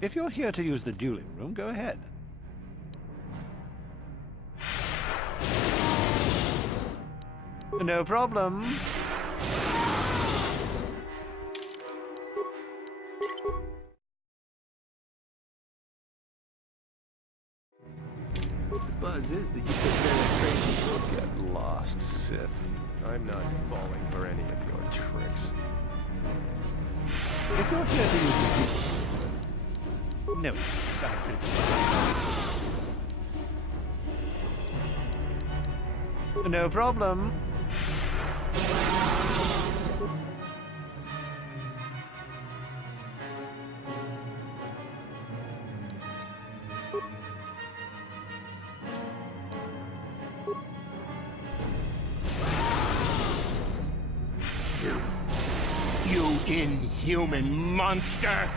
If you're here to use the dueling room, go ahead. No problem. The buzz is that you took care of crazy book. Get lost, Sith. I'm not falling for any of your tricks. If you're here to use the dueling room, no, sound pretty good. No problem. You inhuman monster!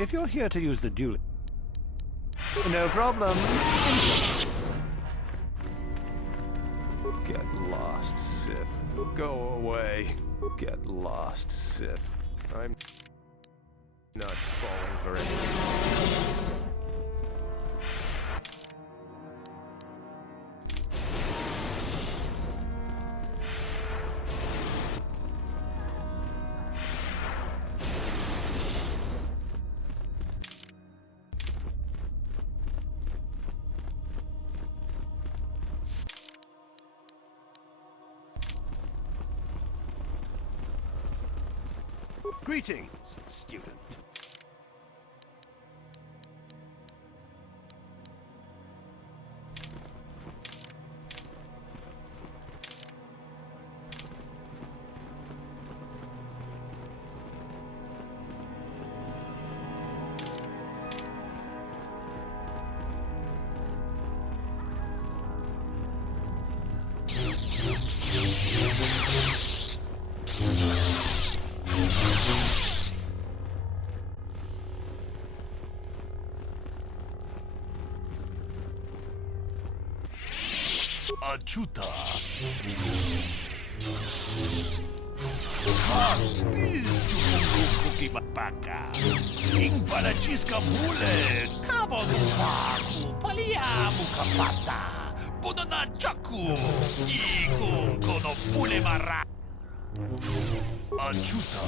If you're here to use the dueling, no problem. Get lost, Sith. Go away. Get lost, Sith. I'm not falling for anything. Greetings, student. Achuta. Kukibaka. King Palachiska Mule. Kavalupaku. Paliamu Kapata. Bonanachaku. Ikung Kono Pule Mara. Achuta.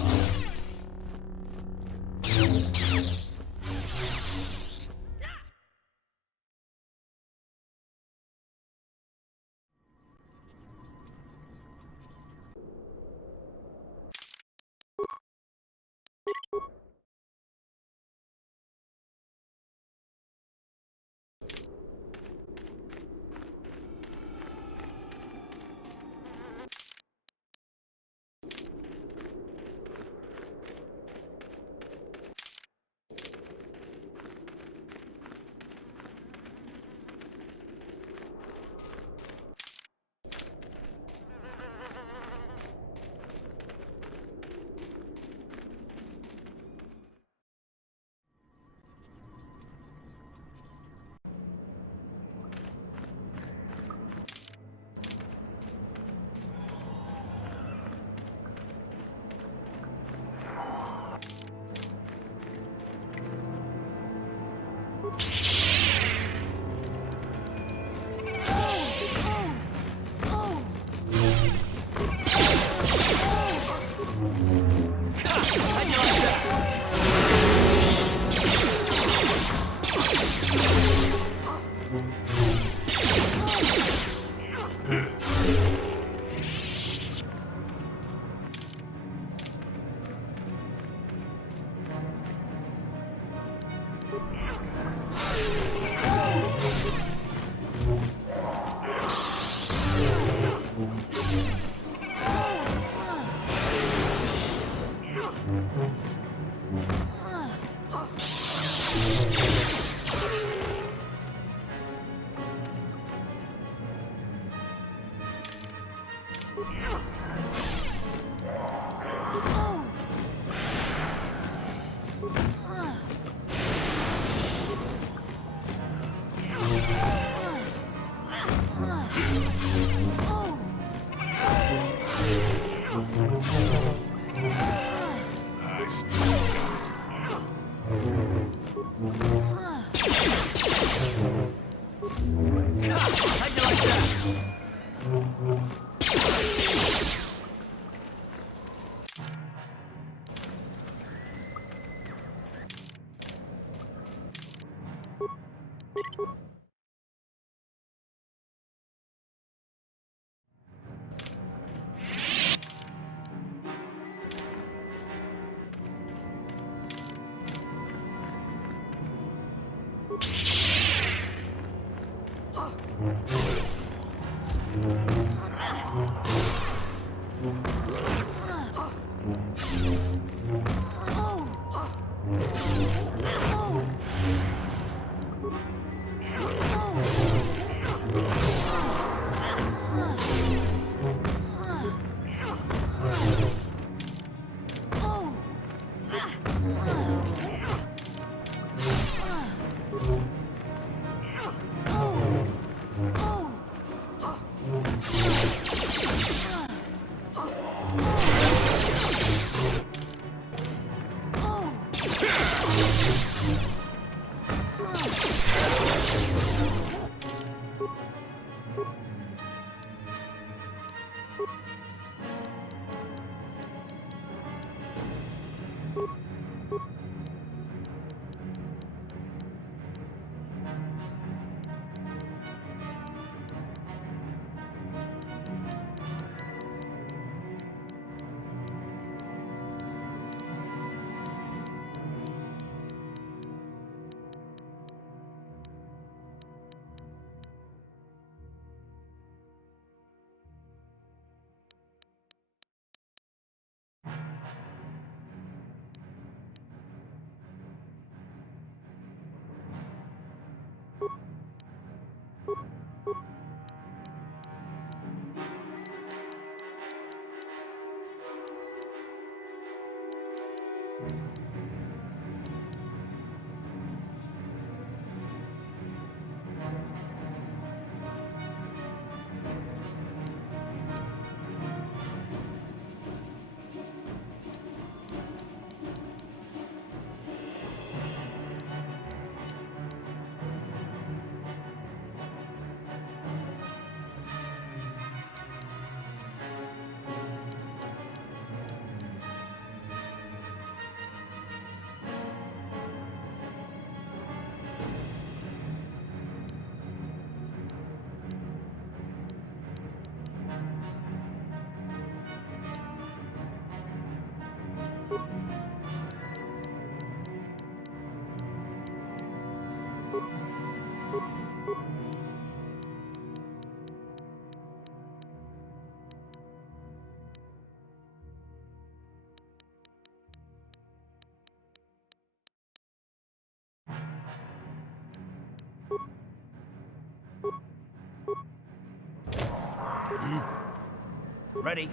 Ready?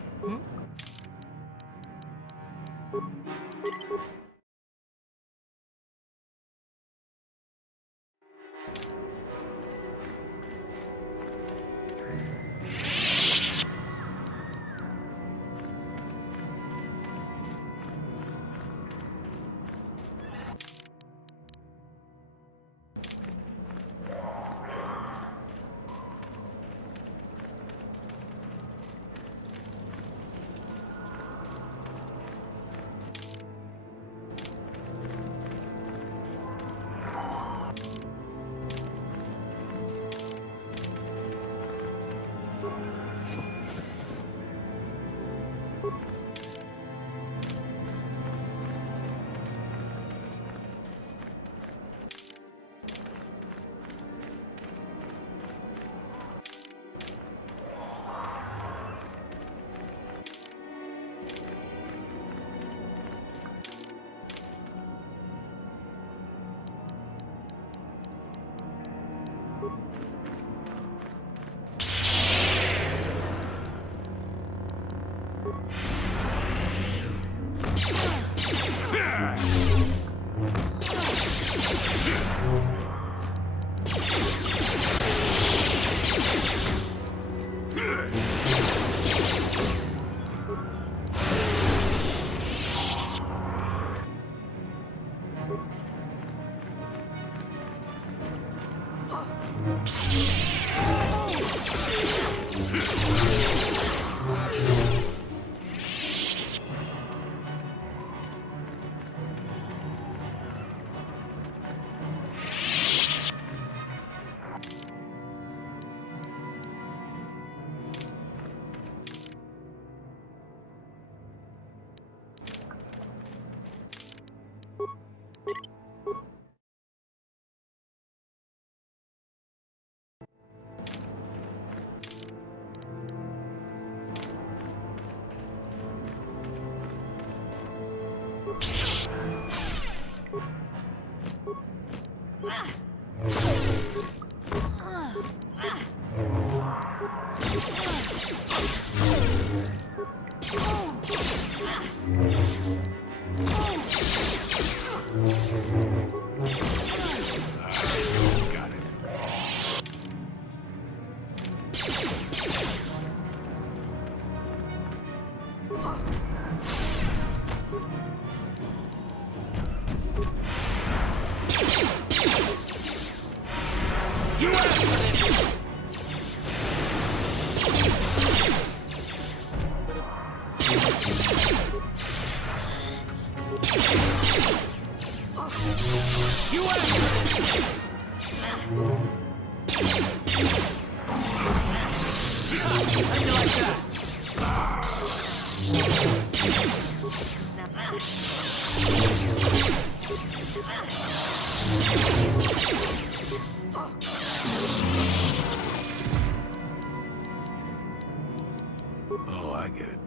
Oh, I get it.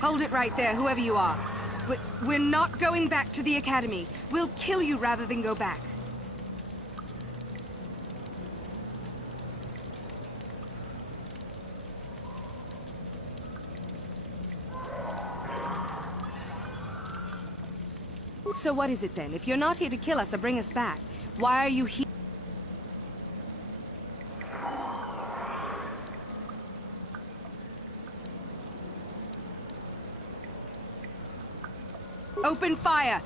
Hold it right there, whoever you are. We're not going back to the Academy. We'll kill you rather than go back. So what is it then? If you're not here to kill us or bring us back, why are you here? Open fire!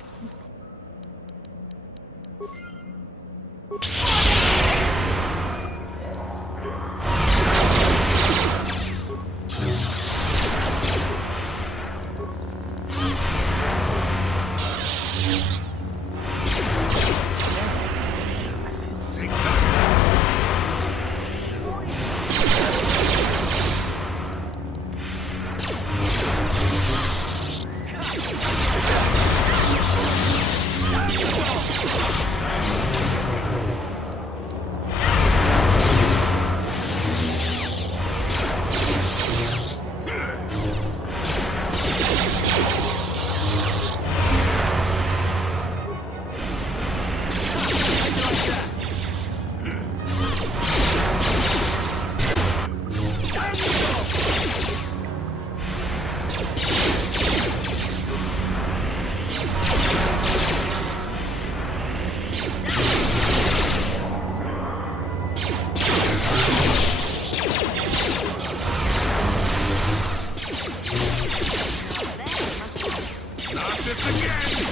again!